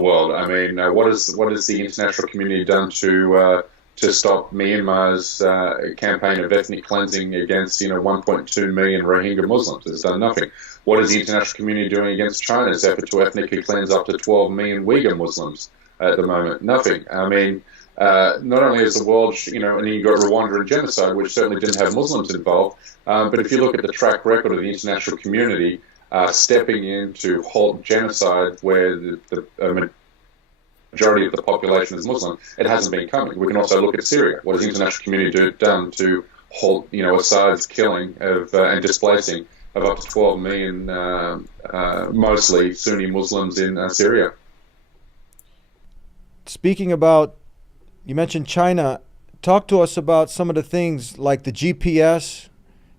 world. I mean, what has the international community done to stop Myanmar's campaign of ethnic cleansing against 1.2 million Rohingya Muslims? It's done nothing. What is the international community doing against China's effort to ethnically cleanse up to 12 million Uyghur Muslims at the moment? Nothing. I mean, not only is the world, and you've got Rwanda and genocide, which certainly didn't have Muslims involved, but if you look at the track record of the international community stepping in to halt genocide where the majority of the population is Muslim, it hasn't been coming. We can also look at Syria. What has the international community done to halt, Assad's killing of and displacing of up to 12 million, mostly Sunni Muslims in Syria? Speaking about, you mentioned China. Talk to us about some of the things like the GPS.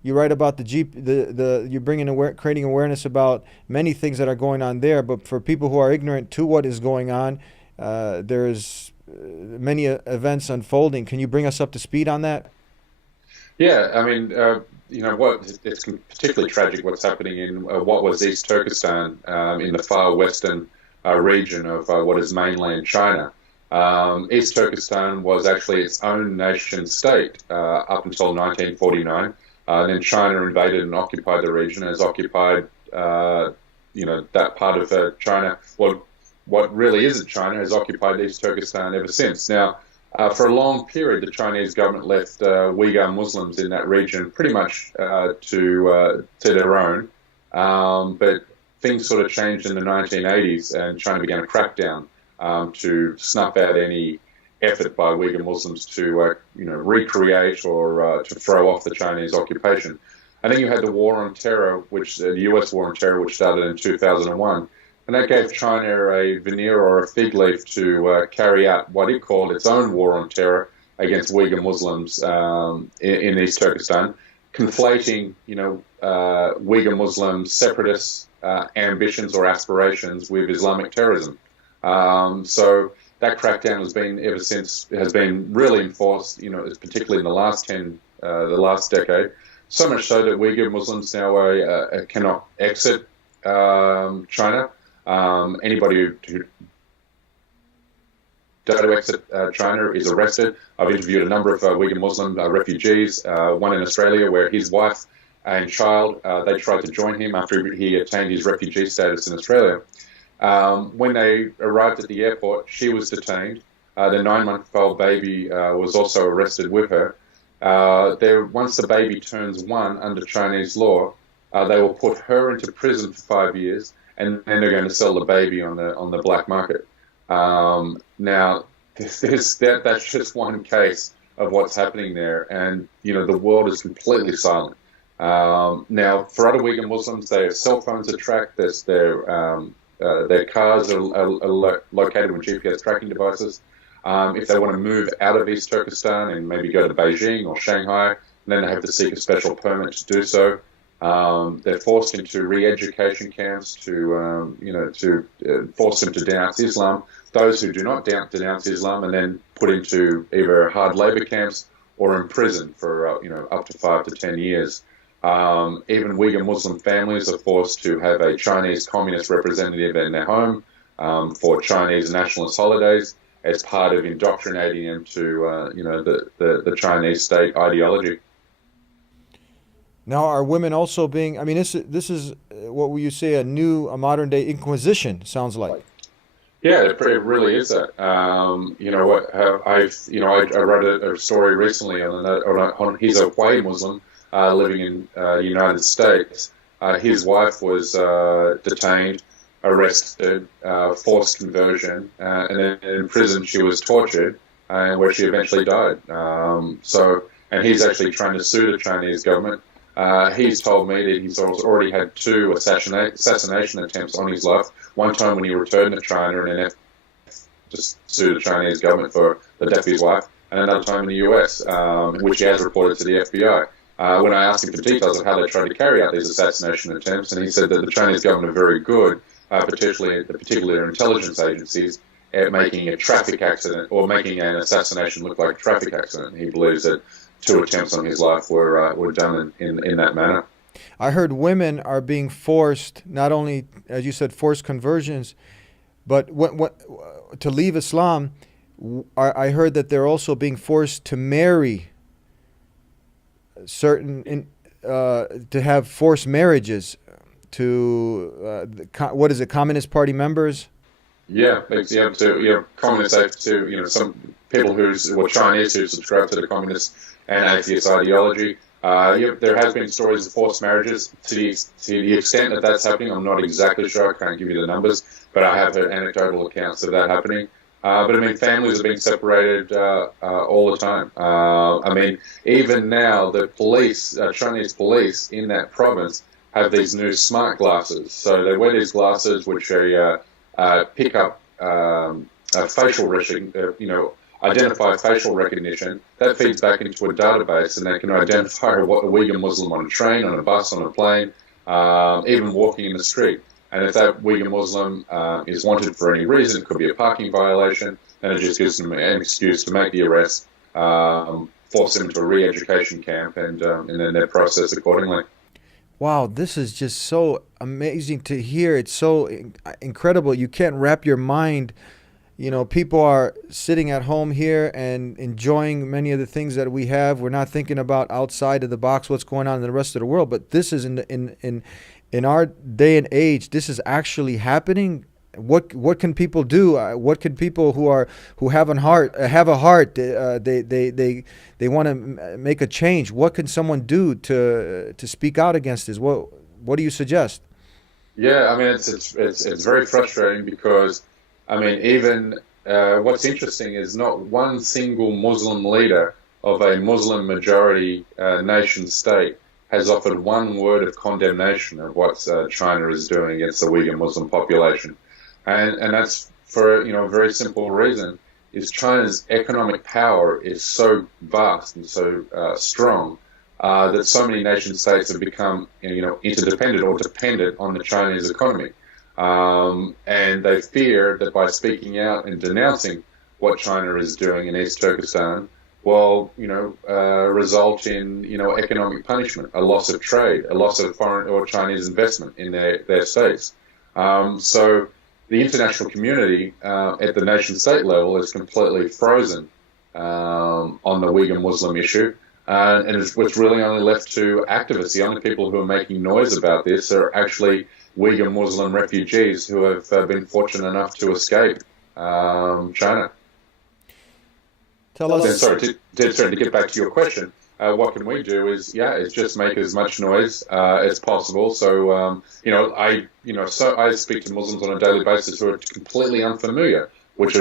You write about you're creating awareness about many things that are going on there. But for people who are ignorant to what is going on, there's many events unfolding. Can you bring us up to speed on that? Yeah, I mean, it's particularly tragic what's happening in what was East Turkestan in the far western region of what is mainland China. East Turkestan was actually its own nation state up until 1949. Then China invaded and occupied the region, and has occupied, that part of China. Well, what really isn't China has occupied East Turkestan ever since. Now, for a long period, the Chinese government left Uyghur Muslims in that region pretty much to their own. But things sort of changed in the 1980s, and China began a crackdown to snuff out any effort by Uyghur Muslims to recreate or to throw off the Chinese occupation. And then you had the war on terror, the U.S. war on terror, which started in 2001. And that gave China a veneer or a fig leaf to carry out what it called its own war on terror against Uyghur Muslims in East Turkestan, conflating, Uyghur Muslim separatist ambitions or aspirations with Islamic terrorism. So that crackdown has been really enforced, particularly in the last decade. So much so that Uyghur Muslims now cannot exit China. Anybody who does exit China is arrested. I've interviewed a number of Uyghur Muslim refugees, one in Australia where his wife and child, they tried to join him after he attained his refugee status in Australia. When they arrived at the airport, she was detained. The 9-month-old baby was also arrested with her. Once the baby turns 1 under Chinese law, they will put her into prison for 5 years, and then they're going to sell the baby on the black market. Now, that's just one case of what's happening there, and the world is completely silent. Now, for other Uyghur Muslims, their cell phones are tracked. Their cars are located with GPS tracking devices. If they want to move out of East Turkestan and maybe go to Beijing or Shanghai, then they have to seek a special permit to do so. They're forced into re-education camps to force them to denounce Islam. Those who do not denounce Islam and then put into either hard labor camps or in prison for up to 5 to 10 years. Even Uyghur Muslim families are forced to have a Chinese communist representative in their home for Chinese nationalist holidays as part of indoctrinating them to the Chinese state ideology. Now, are women also being? I mean, this is what would you say a modern day Inquisition sounds like? Yeah, it really is that. I read a story recently he's a white Muslim living in the United States. His wife was detained, arrested, forced conversion, and then in prison she was tortured, where she eventually died. And he's actually trying to sue the Chinese government. He's told me that he's already had 2 assassination attempts on his life. One time when he returned to China and then just sued the Chinese government for the death of his wife, and another time in the US, which he has reported to the FBI. When I asked him for details of how they tried to carry out these assassination attempts, and he said that the Chinese government are very good, particularly their intelligence agencies, at making a traffic accident or making an assassination look like a traffic accident. He believes that 2 attempts on his life were done in that manner. I heard women are being forced, not only, as you said, forced conversions, But to leave Islam, I heard that they're also being forced to marry to have forced marriages to what is it, Communist Party members? Yeah, yeah, communists to some people or Chinese who subscribe to the communist and atheist ideology. There has been stories of forced marriages to the extent that that's happening. I'm not exactly sure. I can't give you the numbers, but I have heard anecdotal accounts of that happening. But I mean, families are being separated all the time. I mean, even now, the police, Chinese police in that province, have these new smart glasses. So they wear these glasses which pick up facial recognition, identify facial recognition. That feeds back into a database, and they can identify a Uyghur Muslim on a train, on a bus, on a plane, even walking in the street. And if that Uyghur Muslim is wanted for any reason, it could be a parking violation, then it just gives them an excuse to make the arrest, force them into a re-education camp, and then they're processed accordingly. Wow, this is just so amazing to hear. It's so incredible. You can't wrap your mind. People are sitting at home here and enjoying many of the things that we have. We're not thinking about outside of the box, what's going on in the rest of the world. But this is in our day and age. This is actually happening. What can people do? What can people who have a heart? They want to make a change. What can someone do to speak out against this? What do you suggest? Yeah, I mean it's very frustrating because I mean even what's interesting is not one single Muslim leader of a Muslim majority nation state has offered one word of condemnation of what China is doing against the Uyghur Muslim population. And that's for a very simple reason, is China's economic power is so vast and so strong that so many nation states have become interdependent or dependent on the Chinese economy. And they fear that by speaking out and denouncing what China is doing in East Turkestan will result in economic punishment, a loss of trade, a loss of foreign or Chinese investment in their states. So the international community at the nation-state level is completely frozen on the Uyghur Muslim issue, and it's really only left to activists. The only people who are making noise about this are actually Uyghur Muslim refugees who have been fortunate enough to escape China. Tell us. Sorry, to get back to your question. What can we do is just make as much noise as possible. So I speak to Muslims on a daily basis who are completely unfamiliar with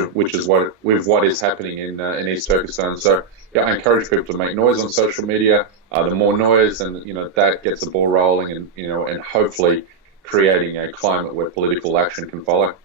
what is happening in East Turkestan. So I encourage people to make noise on social media. The more noise, and that gets the ball rolling, and hopefully creating a climate where political action can follow.